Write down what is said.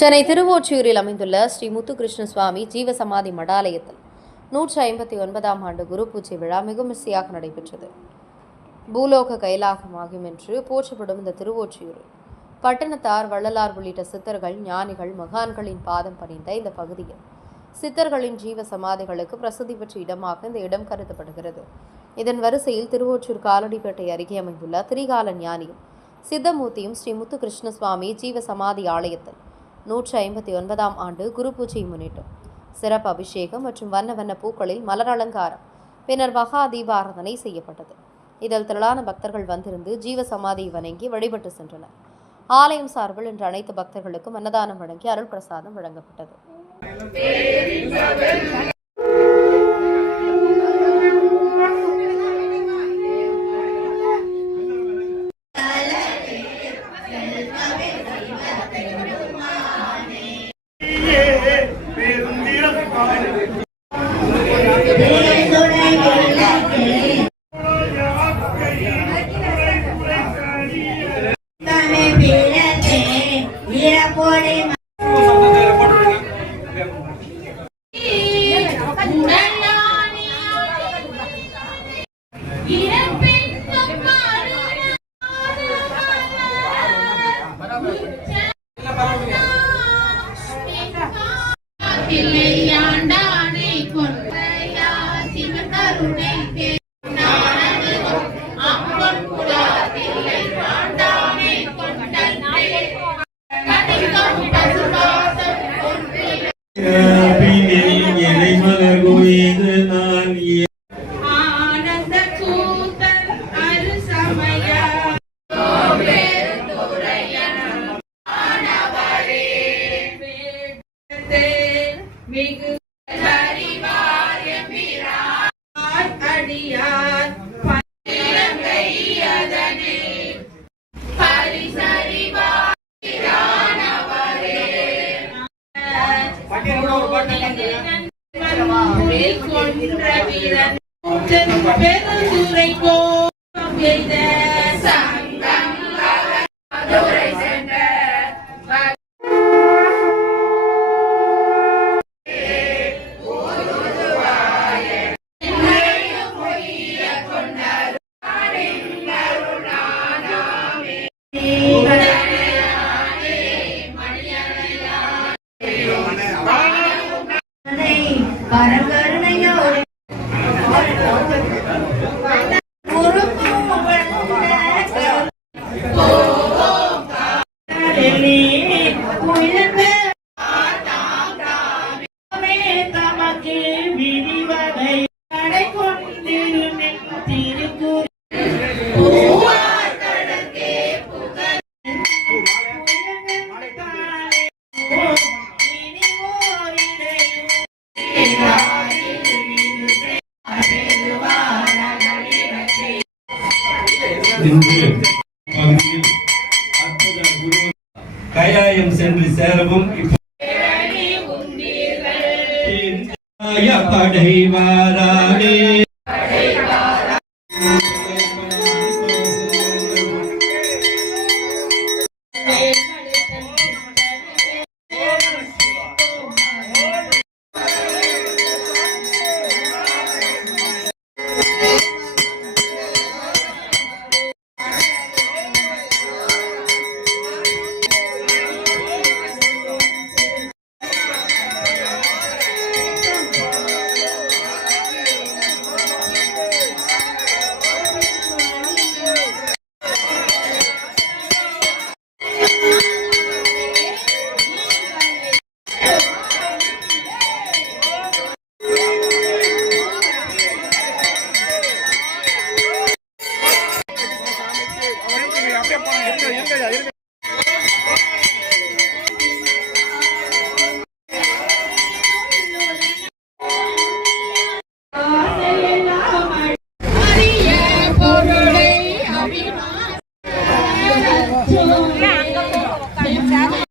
சென்னை திருவொற்றியூரில் அமைந்துள்ள ஸ்ரீ முத்துகிருஷ்ண சுவாமி ஜீவசமாதி மடாலயத்தில் 159ஆம் ஆண்டு குரு பூஜை விழா மிக விமர்சையாக நடைபெற்றது. பூலோக கைலாகமாகும் என்று போற்றப்படும் இந்த திருவொற்றியூர் பட்டணத்தார், வள்ளலார் உள்ளிட்ட சித்தர்கள், ஞானிகள், மகான்களின் பாதம் பணிந்த இந்த பகுதியில் சித்தர்களின் ஜீவ சமாதிகளுக்கு பிரசித்தி பெற்ற இடமாக இந்த இடம் கருதப்படுகிறது. இதன் வரிசையில் திருவொற்றியூர் காலடிப்பேட்டை அருகே அமைந்துள்ள திரிகால ஞானியும் சித்தமூர்த்தியும் ஸ்ரீ முத்துகிருஷ்ண சுவாமி ஜீவ சமாதி ஆலயத்தில் 159ஆம் ஆண்டு குரு பூஜையை முன்னிட்டு சிறப்பு அபிஷேகம் மற்றும் வண்ண வண்ண பூக்களில் மலர் அலங்காரம், பின்னர் மகா தீபாராதனை செய்யப்பட்டது. இதில் திரளான பக்தர்கள் வந்திருந்து ஜீவ சமாதியை வணங்கி வழிபட்டு சென்றனர். ஆலயம் சார்பில் இன்று அனைத்து பக்தர்களுக்கும் அன்னதானம் வழங்கி அருள் பிரசாதம் வழங்கப்பட்டது. கைலாயம் சென்று சேரவும் படை வாராடே.